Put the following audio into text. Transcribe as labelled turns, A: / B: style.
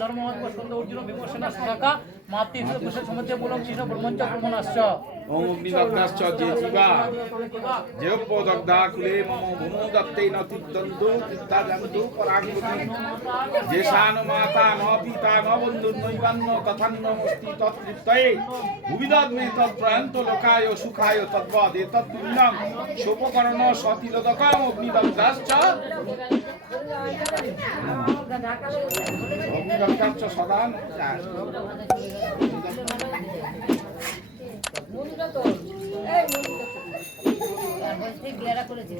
A: ধর্ম মাতৃ সমুদ্রে মূলম কৃষ্ণ ব্রহ্মঞ্চ ব্রহ্মণাশ্চ
B: ওম অগ্নিদগ্ধাশ্চ জীবা যেয়োপদগ্ধা কুলে মম ভূমো দত্তেন তিদ্দন্তু তিদ্দাজন্তু পরাঙ্গুতি যেশান মাতা ন পিতা ন বন্ধুর নৈবান্য তথান্নমস্তি তৎতৃপ্তয়ে ভুবিদদ্মে তৎপ্রয়ন্ত লোকায় সুখায় তদ্বদ এতৎপুণ্যম সোপকরণ সতিলোদকম অগ্নিদগ্ধাশ্চ অগ্নিদগ্ধাশ্চ সদা
C: এই করেছে।